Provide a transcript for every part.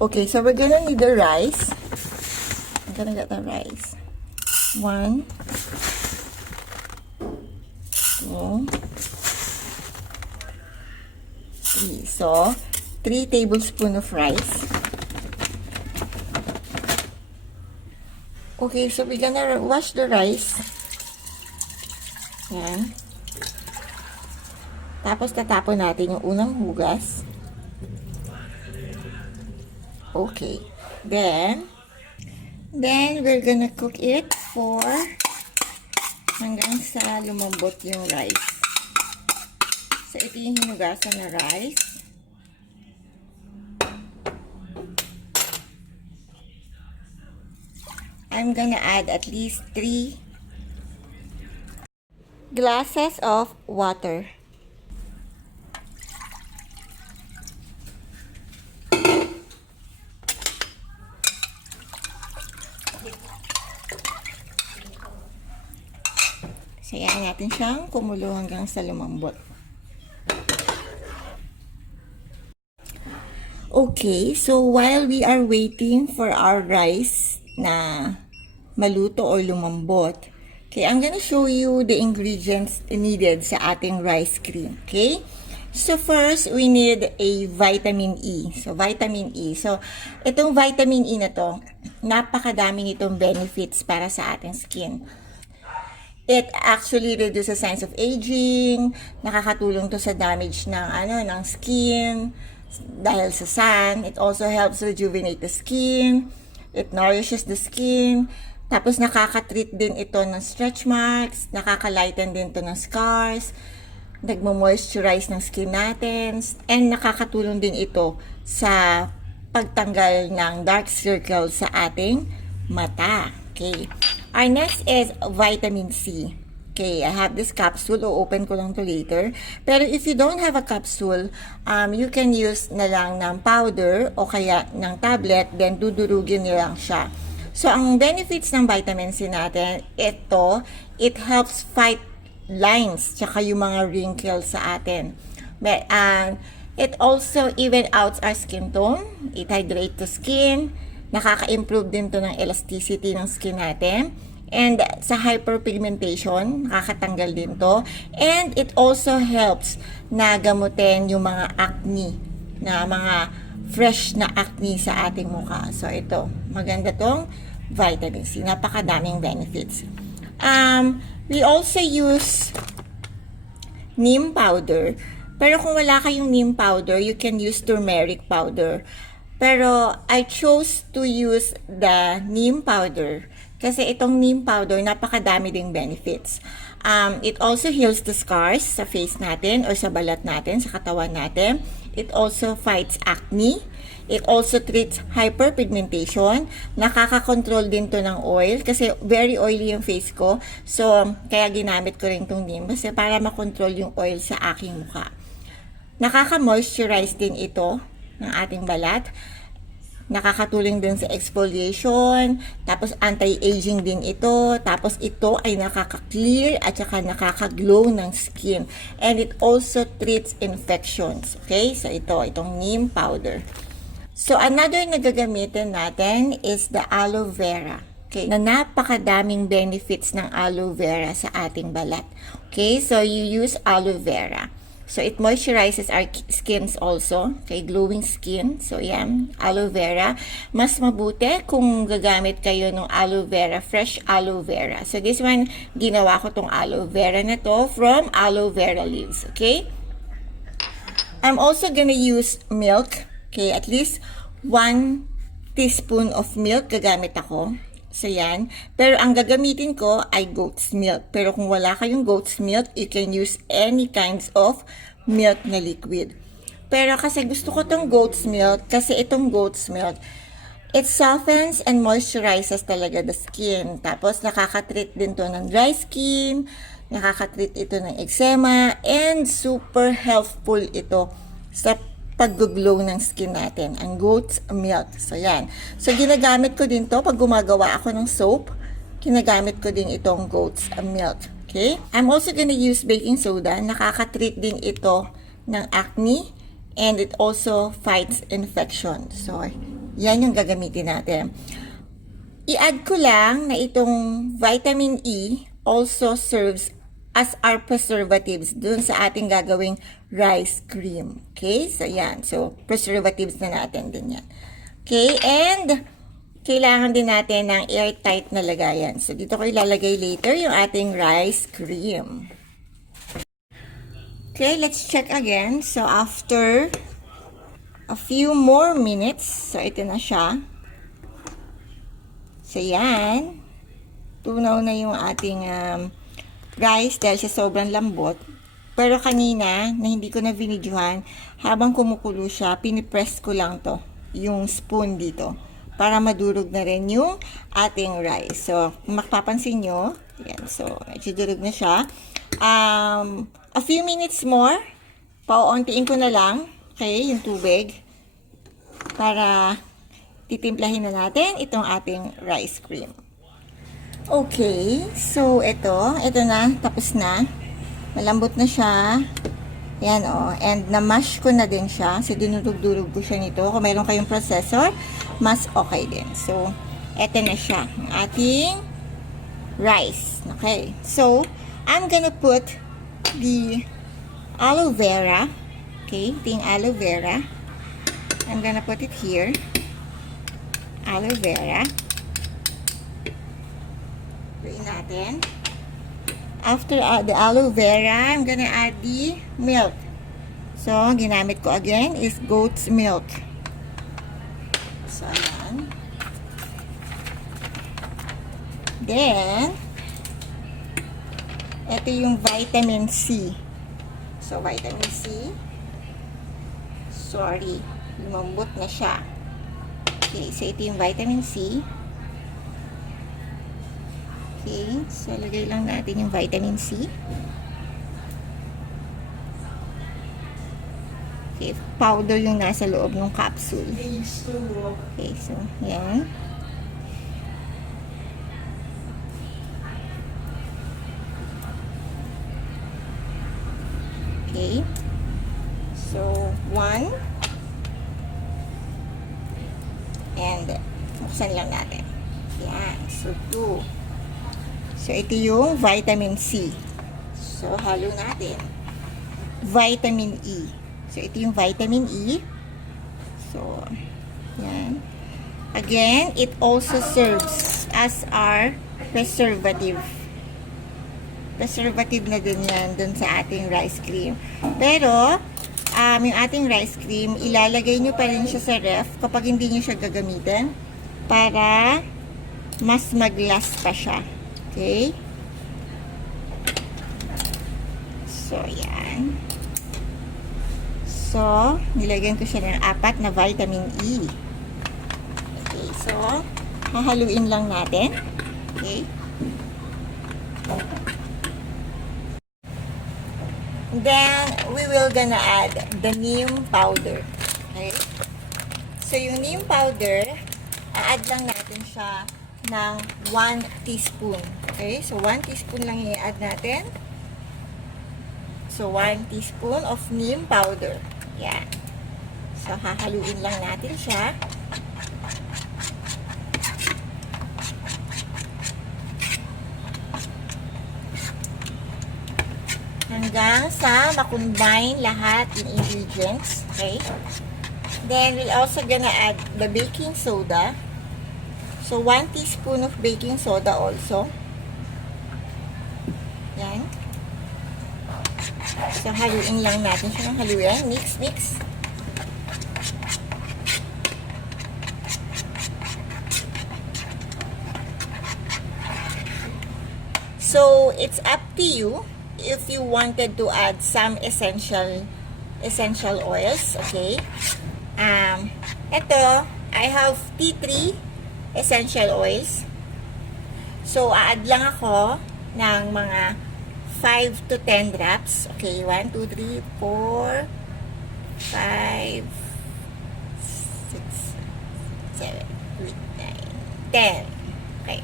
Okay, so we're gonna need the rice. I'm gonna get the rice. 1, 2, 3. So, 3 tablespoons of rice. Okay, so we're gonna wash the rice. Yan. Tapos, tatapon natin yung unang hugas. Okay. Then we're gonna cook it for hanggang sa lumambot yung rice. So, ito yung hinugasan na rice. I'm gonna add at least 3 glasses of water. So, yan natin siyang kumulo hanggang sa lumambot. Okay, so while we are waiting for our rice na maluto or lumambot, okay, I'm gonna show you the ingredients needed sa ating rice cream, okay? So first, we need a vitamin E. So, vitamin E. So, itong vitamin E na to, napakadami nitong benefits para sa ating skin. It actually reduces signs of aging, nakakatulong to sa damage ng skin dahil sa sun. It also helps rejuvenate the skin. It nourishes the skin. Tapos nakaka-treat din ito ng stretch marks, nakaka-lighten din to ng scars, nagmo-moisturize ng skin natin, and nakakatulong din ito sa pagtanggal ng dark circles sa ating mata. Okay. Our next is vitamin C. Okay, I have this capsule. O-open ko lang to later. Pero if you don't have a capsule, you can use na lang ng powder o kaya ng tablet, then dudurugin nyo lang siya. So, ang benefits ng vitamin C natin, it helps fight lines, tsaka yung mga wrinkles sa atin. It also even out our skin tone. It hydrates the skin. Nakaka-improve din to ng elasticity ng skin natin. And sa hyperpigmentation, nakakatanggal din to. And it also helps na gamutin yung mga acne, na mga fresh na acne sa ating mukha. So ito, maganda tong vitamin C. Napakadaming benefits. We also use neem powder. Pero kung wala kayong neem powder, you can use turmeric powder. Pero I chose to use the neem powder kasi itong neem powder napakadami ding benefits. It also heals the scars sa face natin or sa balat natin, sa katawan natin. It also fights acne. It also treats hyperpigmentation. Nakaka-control din to ng oil kasi very oily yung face ko. So, kaya ginamit ko rin tong neem kasi para makontrol yung oil sa aking mukha. Nakaka-moisturize din ito ng ating balat. Nakakatulong din sa exfoliation, tapos anti-aging din ito, tapos ito ay nakaka-clear at saka nakaka-glow ng skin. And it also treats infections. Okay? So itong neem powder. So another na gagamitin natin is the aloe vera. Okay? Na napakadaming benefits ng aloe vera sa ating balat. Okay? So you use aloe vera. So, it moisturizes our skins also. Okay, glowing skin. So, yan, aloe vera. Mas mabuti kung gagamit kayo ng aloe vera, fresh aloe vera. So, this one, ginawa ko tong aloe vera na to from aloe vera leaves. Okay? I'm also gonna use milk. Okay, at least 1 teaspoon of milk gagamit ako. So, yan. Pero ang gagamitin ko ay goat's milk. Pero kung wala kayong goat's milk, you can use any kinds of milk na liquid. Pero kasi gusto ko tong goat's milk, kasi itong goat's milk, it softens and moisturizes talaga the skin. Tapos, nakaka-treat din to ng dry skin, nakaka-treat ito ng eczema, and super helpful ito sa pag-glow ng skin natin, ang goat's milk. So, yan. So, ginagamit ko din to pag gumagawa ako ng soap. Ginagamit ko din itong goat's milk. Okay? I'm also gonna use baking soda. Nakaka-treat din ito ng acne. And it also fights infection. So, Yan yung gagamitin natin. I-add ko lang na itong vitamin E also serves as our preservatives dun sa ating gagawing rice cream. Okay? So, yan. So, preservatives na natin din yan. Okay? And, kailangan din natin ng airtight na lagayan. So, dito ko ilalagay later yung ating rice cream. Okay, let's check again. So, after a few more minutes, so ito na siya. So, yan. Tunaw na yung ating rice dahil sa sobrang lambot. Pero kanina, na hindi ko na vinidyohan, habang kumukulo siya, pinipress ko lang to, yung spoon dito, para madurog na rin yung ating rice. So, kung mapapansin nyo, yan, so, medyo durog na siya. A few minutes more, pauuntiin ko na lang, okay, yung tubig, para titimplahin na natin itong ating rice cream. Okay, so ito na, tapos na. Malambot na siya. Yan o, and na-mash ko na din siya. So, dinurog-durog ko siya nito. Kung mayroon kayong processor, mas okay din. So, ito na siya, ang ating rice. Okay, so, I'm gonna put the aloe vera. Okay, ito yung aloe vera. I'm gonna put it here. Aloe vera. Luin natin. After the aloe vera, I'm gonna add the milk. So, ginamit ko again is goat's milk. So, ayan. Then, ito yung vitamin C. So, vitamin C. Sorry, lumambot na siya. Okay, so ito yung vitamin C. Okay, so lagay lang natin yung vitamin C. Okay, powder yung nasa loob ng capsule. Okay, so yan. Okay, so 1 and buksan lang natin. Yan, so 2. So, ito yung vitamin C. So, halo natin. Vitamin E. So, ito yung vitamin E. So, yan. Again, it also serves as our preservative. Preservative na din yan dun sa ating rice cream. Pero, yung ating rice cream, ilalagay nyo pa rin siya sa ref kapag hindi nyo siya gagamitin para mas mag-last pa siya. Okay? So, yan. So, nilagyan ko siya ng 4 na vitamin E. Okay, so, hahaluin lang natin. Okay? Then, we will gonna add the neem powder. Okay? So, yung neem powder, add lang natin siya ng 1 teaspoon. Okay? So, 1 teaspoon lang i-add natin. So, 1 teaspoon of neem powder. Yan. So, hahaluin lang natin siya. Hanggang sa makombine lahat yung ingredients. Okay? Then, we'll also gonna add the baking soda. So, 1 teaspoon of baking soda also. Yan. So, haluin lang natin siya ng haluin. Mix, mix. So, it's up to you if you wanted to add some essential oils. Okay. Ito, I have tea tree essential oils. So, add lang ako ng mga 5 to 10 drops. Okay, 1, 2, 3, 4, 5, 6, 7, 8, 9, 10. Okay.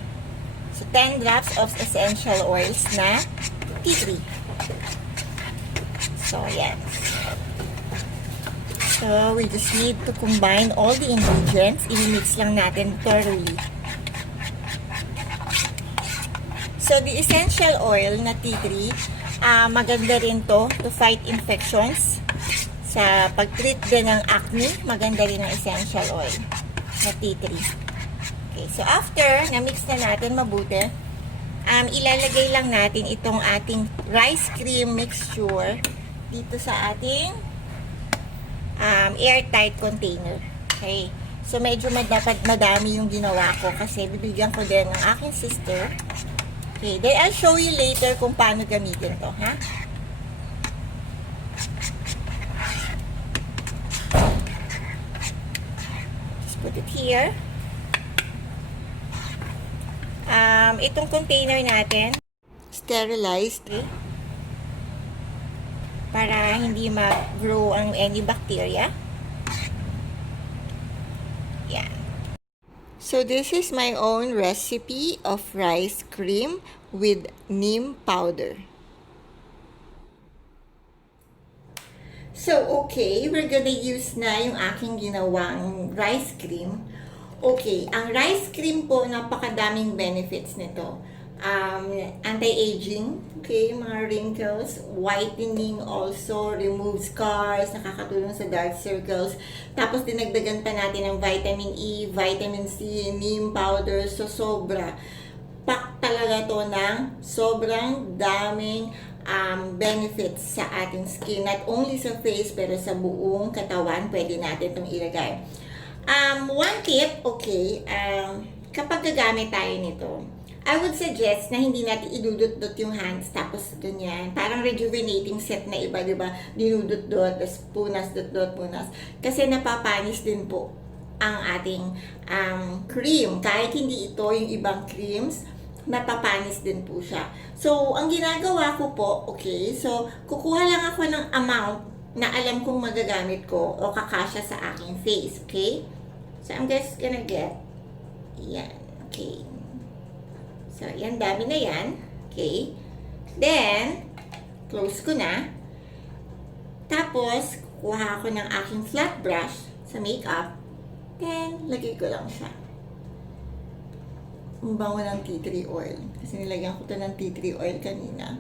So, 10 drops of essential oils na tea tree. So, yan. So, we just need to combine all the ingredients. I-mix lang natin thoroughly. So, the essential oil na tea tree, maganda rin to fight infections. Sa pag-treat din ng acne, maganda rin ang essential oil na tea tree. Okay, so after na-mix na natin mabuti, ilalagay lang natin itong ating rice cream mixture dito sa ating airtight container. Okay. So, medyo dapat madami yung ginawa ko kasi bibigyan ko din ng aking sister. Okay. Then, I'll show you later kung paano gamitin to, ha? Just put it here. Itong container natin, sterilized, okay? Para hindi mag-grow ang any bacteria. Yan. So, this is my own recipe of rice cream with neem powder. So, okay, we're gonna use na yung aking ginawang rice cream. Okay, ang rice cream po, napakadaming benefits nito. Anti-aging, okay, mga wrinkles, whitening also, remove scars, nakakatulong sa dark circles. Tapos dinagdagan pa natin ng vitamin E, vitamin C, neem powder, so sobra. Pack talaga to ng sobrang daming benefits sa ating skin. Not only sa face, pero sa buong katawan, pwede natin itong ilagay. One tip, okay, kapag gagamit tayo nito, I would suggest na hindi natin idudot-dot yung hands, tapos ganyan. Parang rejuvenating set na iba, di ba? Dinudot-dot, tapos punas, dot-dot, punas. Kasi napapanis din po ang ating cream. Kahit hindi ito yung ibang creams, napapanis din po siya. So, ang ginagawa ko po, okay, so, kukuha lang ako ng amount na alam kong magagamit ko o kakasya sa aking face, okay? So, I'm just gonna get, yan, okay. So, yan, dami na yan, okay. Then, close ko na. Tapos, kuha ako ng aking flat brush sa makeup. Then, lagay ko lang siya. Ang bango ng tea tree oil. Kasi nilagyan ko ito ng tea tree oil kanina.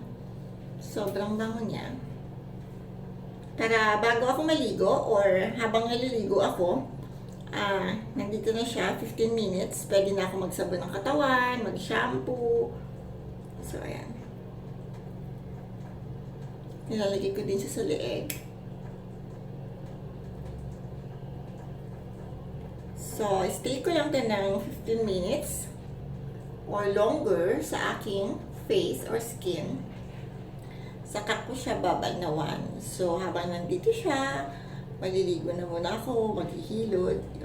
Sobrang bango niya. Para bago ako maligo or habang naliligo ako, nandito na siya, 15 minutes. Pwede na ako magsabon ng katawan, mag-shampoo. So, ayan. Nilalagay ko din siya sa leeg. So, stay ko lang ito ng 15 minutes or longer sa aking face or skin. Saka ko siya babalnawan. So, habang nandito siya, maliligo na muna ako, maghihilod.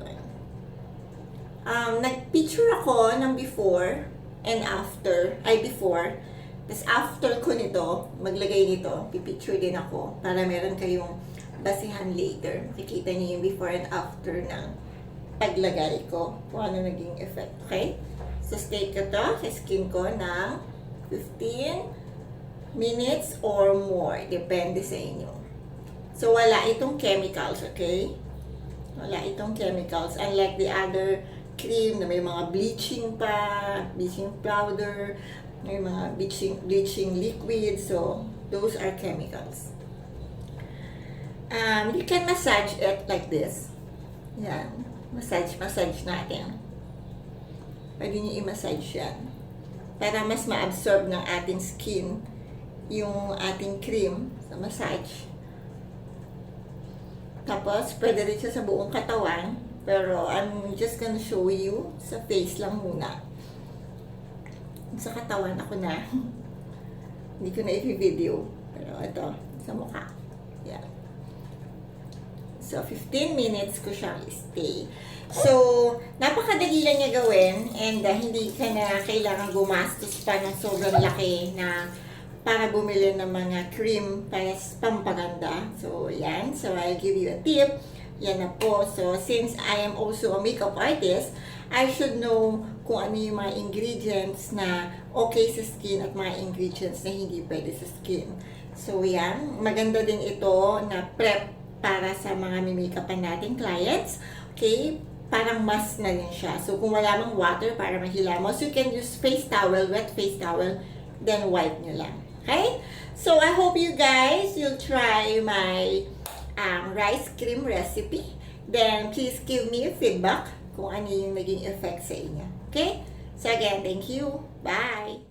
Nag-picture ako ng before and after, before. Tapos after ko nito, maglagay nito, pipicture din ako para meron kayong basihan later. Makikita niyo yung before and after ng paglagay ko kung ano naging effect. Okay? So, stay ko to sa skin ko ng 15 minutes or more. Depende sa inyo. So, wala itong chemicals, okay? Wala itong chemicals. Unlike the other cream na may mga bleaching pa, bleaching powder, may mga bleaching liquid. So, those are chemicals. You can massage it like this. Yan. Massage natin. Pwede nyo i-massage yan. Para mas ma-absorb ng ating skin yung ating cream sa massage. Tapos, pwede rin siya sa buong katawan. Pero, I'm just gonna show you sa face lang muna. Sa katawan ako na. Hindi ko na i-video. Pero, ito, sa mukha. Yan. So, 15 minutes ko siyang stay. So, napakadali lang niya gawin. And, hindi ka na kailangan gumastos pa ng sobrang laki na para bumili ng mga cream para pampaganda. So, yan. So, I'll give you a tip. Yan na po. So, since I am also a makeup artist, I should know kung ano yung mga ingredients na okay sa skin at mga ingredients na hindi pwede sa skin. So, yan. Maganda din ito na prep para sa mga may-makeupan nating clients. Okay? Parang mask na rin siya. So, kung wala mang water para mahilamos, you can use face towel, wet face towel, then wipe nyo lang. Okay? So, I hope you guys, you'll try my rice cream recipe. Then, please give me a feedback kung ano yung naging effect sa inyo. Okay? So, again, thank you. Bye!